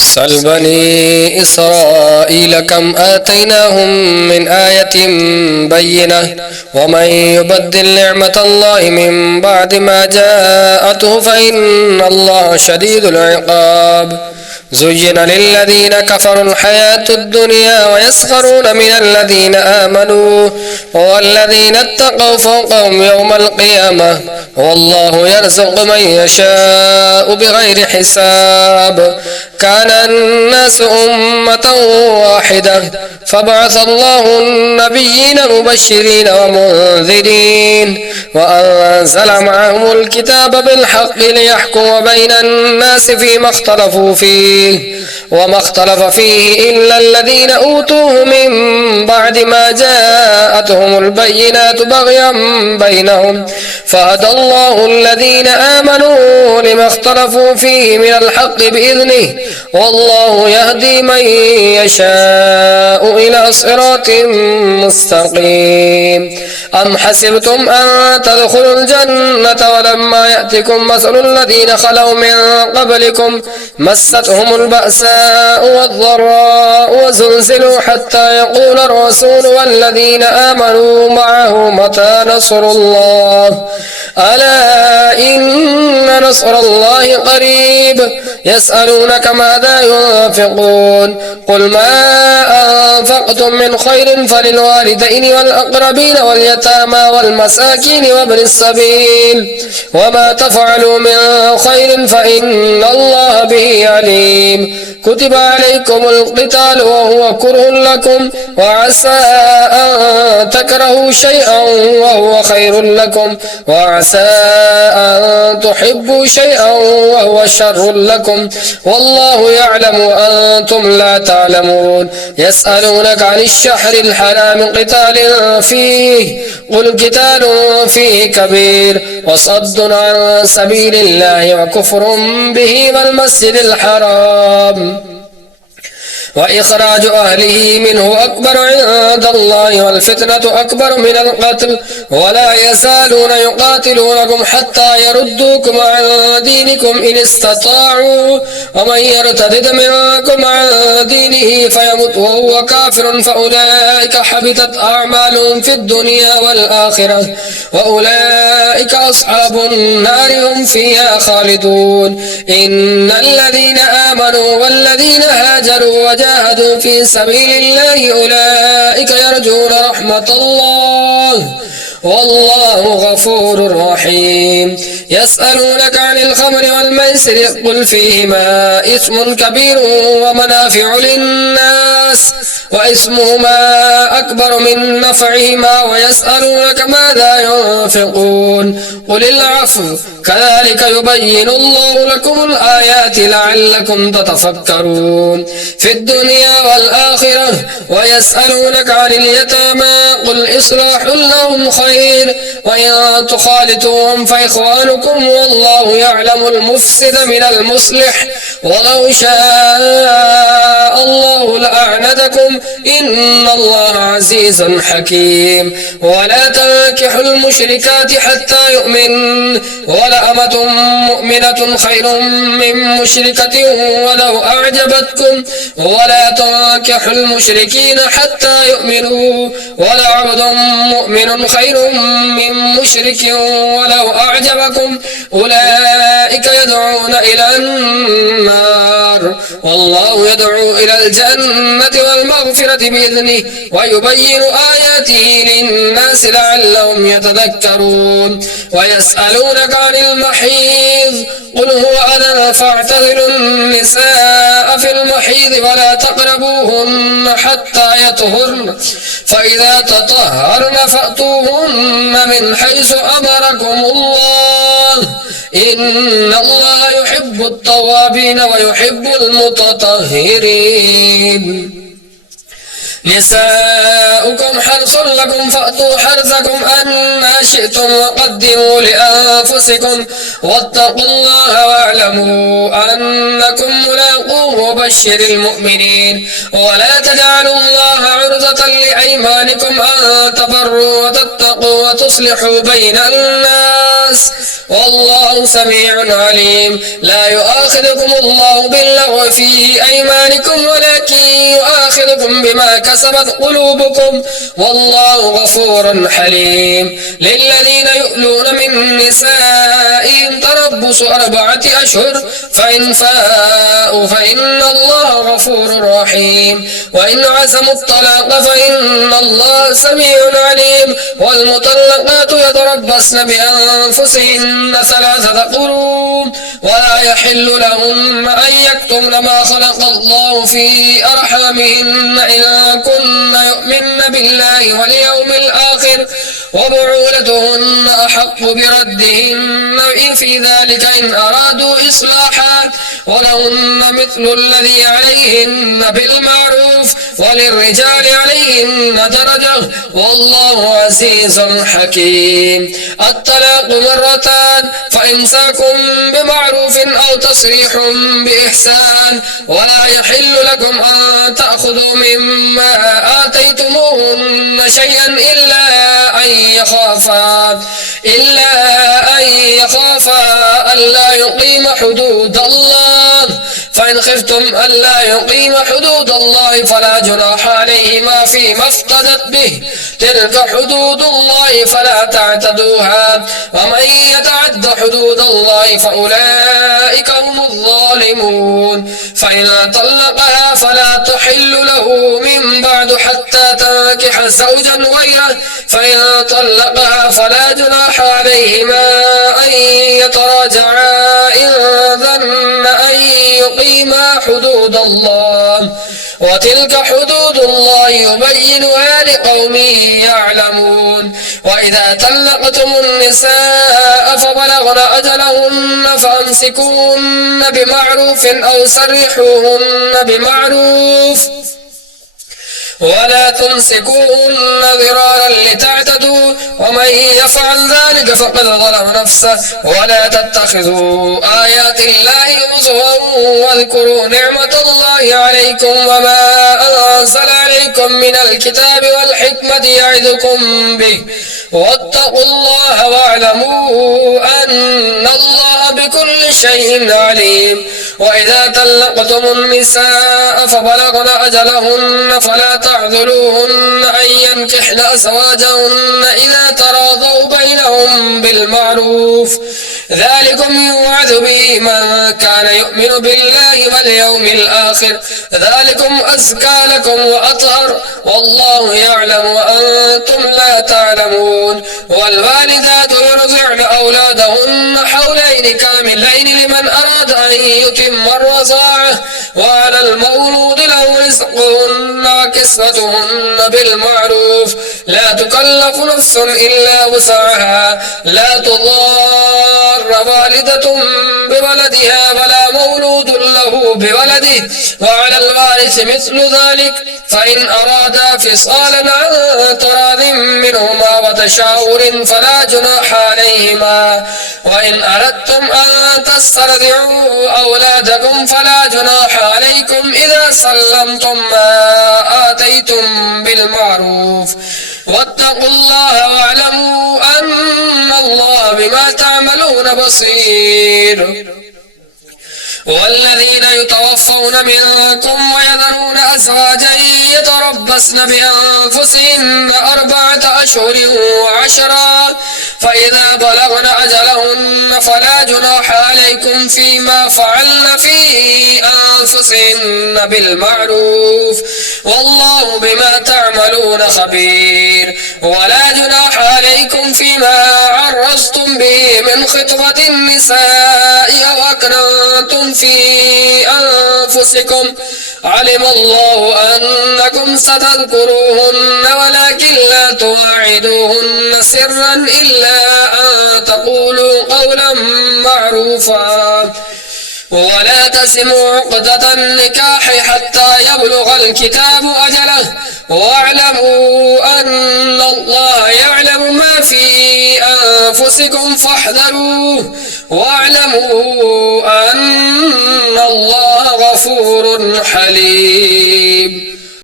سل بني إسرائيل كم آتيناهم من آية بينة ومن يبدل نعمة الله من بعد ما جاءته فإن الله شديد العقاب. زين للذين كفروا الحياة الدنيا ويسخرون من الذين آمنوا والذين اتقوا فوقهم يوم القيامة والله يرزق من يشاء بغير حساب. كان الناس أمة واحدة فبعث الله النبيين مبشرين ومنذرين وأنزل معهم الكتاب بالحق ليحكم بين الناس فيما اختلفوا فيه وما اختلف فيه إلا الذين أوتوه من بعد ما جاءتهم البينات بغيا بينهم فهدى الله الذين آمنوا لما اختلفوا فيه من الحق بإذنه والله يهدي من يشاء إلى صراط مستقيم. أم حسبتم أن تدخلوا الجنة ولما يأتكم مثل الذين خلوا من قبلكم مستهم البأساء والضراء وزلزلوا حتى يقول الرسول والذين آمنوا معه متى نصر الله ألا إن نصر الله قريب. يسألونك ماذا ينفقون قل ما أنفقتم من خير فللوالدين والأقربين واليتامى والمساكين وابن السبيل وما تفعلوا من خير فإن الله به عليم. كتب عليكم القتال وهو كره لكم وعسى أن تكرهوا شيئا وهو خير لكم وعسى أن تحبوا شيئا وهو شر لكم والله يعلم وأنتم لا تعلمون. يسألونك عن الشهر الحرام قتال فيه قل قتال فيه كبير وصد عن سبيل الله وكفر به والمسجد الحرام وإخراج أهله منه أكبر عند الله والفتنة أكبر من القتل ولا يزالون يقاتلونكم حتى يردوكم عن دينكم إن استطاعوا ومن يرتد منكم عن دينه فيمت وهو كافر فأولئك حبطت أعمالهم في الدنيا والآخرة وأولئك أصحاب النار هم فيها خالدون. إن الذين آمنوا والذين هاجروا وجاهدوا في سبيل الله أولئك يرجون رحمة الله والله غفور رحيم. يسألونك عن الخمر والميسر قل فيهما إثم كبير ومنافع للناس وإثمهما أكبر من نفعهما ويسألونك ماذا ينفقون قل العفو كذلك يبين الله لكم الآيات لعلكم تتفكرون في الدنيا والآخرة. ويسألونك عن اليتامى قل إصلاح لهم خير وإن تخالطوهم فإخوانكم والله يعلم المفسد من المصلح ولو شاء الله لأعنتكم إن الله عزيز حكيم. ولا تنكحوا المشركات حتى يؤمن ولأمة مؤمنة خير من مشركة ولو أعجبتكم ولا تنكحوا المشركين حتى يؤمنوا ولعبد مؤمن خير من مشرك ولو أعجبكم أولئك يدعون إلى النار والله يدعو إلى الجنة والمغفرة بإذنه ويبين آياته للناس لعلهم يتذكرون. ويسألونك عن المحيض قل هو أذى فاعتزلوا النساء في المحيض ولا تقربوهن حتى يطهرن فإذا تطهرن فأتوهن من حيث أمركم الله إن الله يحب التوابين ويحب المتطهرين. نساؤكم حرث لكم فأتوا حرثكم أنما شئتم وقدموا لأنفسكم واتقوا الله واعلموا أنكم ملاقوه وبشر المؤمنين. ولا تجعلوا الله عرضة لأيمانكم أن تبروا وتتقوا وتصلحوا بين الناس والله سميع عليم. لا يؤاخذكم الله باللغو في أيمانكم ولكن يؤاخذكم بما كسبت قلوبكم والله غفور حليم. للذين يؤلون من نسائهم تربص 4 أشهر فإن فاءوا فإن الله غفور رحيم. وإن عزموا الطلاق فإن الله سميع عليم. والمطلقات يتربصن بأنفسهن 3 قروء ولا يحل لهن أن يكتمن ما خلق الله في أرحامهن إن كن يؤمن بالله واليوم الآخر وبعولتهن أحق بردهن في ذلك إن أرادوا إصلاحا ولهن مثل الذي عليهن بالمعروف وللرجال عليهن درجة والله عزيز حكيم. الطلاق 2 فإمساك بمعروف أو تصريح بإحسان. ولا يحل لكم أن تأخذوا مما آتيتموهن شيئا إلا أن يخافا ألا يقيم حدود الله. فإن خفتم ألا يقيم حدود الله فلا جناح عليهما فيما افتدت به. تلك حدود الله فلا تعتدوها ومن يتعد حدود الله فأولئك هم الظالمون. فإن طلقها فلا تحل له من بعد حتى تنكح زوجا غيره. فإن طلقها فلا جناح عليهما أن يتراجعا إن ظن أن يقيما حدود الله وتلك حدود الله يبينها لقوم يعلمون. وإذا طلقتم النساء فبلغن أجلهن فأمسكوهن بمعروف أو سرحوهن بمعروف ولا تمسكوهن ضرارا لتعتدوا ومن يفعل ذلك فقد ظلم نفسه. ولا تتخذوا آيات الله هزوا واذكروا نعمة الله عليكم وما أنزل عليكم من الكتاب والحكمة يعظكم به واتقوا الله واعلموا أن الله بكل شيء عليم. وإذا طلقتم النساء فبلغن أجلهن فلا تعذلوهن أن ينكحن أزواجهن إذا تراضوا بينهم بالمعروف. ذلكم يوعظ به من كان يؤمن بالله واليوم الآخر ذلكم أزكى لكم وأطهر والله يعلم وأنتم لا تعلمون. والوالدات يرضعن أولادهن حولين كاملين لمن أراد أن يتم الرضاعة وعلى المولود له رزقهن وكسوتهن بالمعروف. لا تكلف نفس إلا وسعها. لا تضار والدة بولدها ولا مولود له بولده وعلى الوارث مثل ذلك فإن أرادا فصالا عن تراض منهما وتشاور فلا جناح عليهما. وإن أردتم أن تسترضعوا أولادكم فلا جناح عليكم إذا سلمتم ما آتيتم بالمعروف. واتقوا الله واعلموا أن الله بما تعملون بصير. والذين يتوفون منكم ويذرون أزواجا يتربصن بأنفسهن 4 أشهر و10 فإذا بلغن أجلهن فلا جناح عليكم فيما فعلن في أنفسهن بالمعروف والله بما تعملون خبير. ولا جناح عليكم فيما عرضتم به من خطبة النساء أو أكننتم في أنفسكم علم الله أنكم ستذكروهن ولكن لا تواعدوهن سرا إلا أن تقولوا قولا معروفا. ولا تسموا عقدة النكاح حتى يبلغ الكتاب أجله واعلموا أن الله يعلم ما في أنفسكم فاحذروه واعلموا أن الله غفور حليم.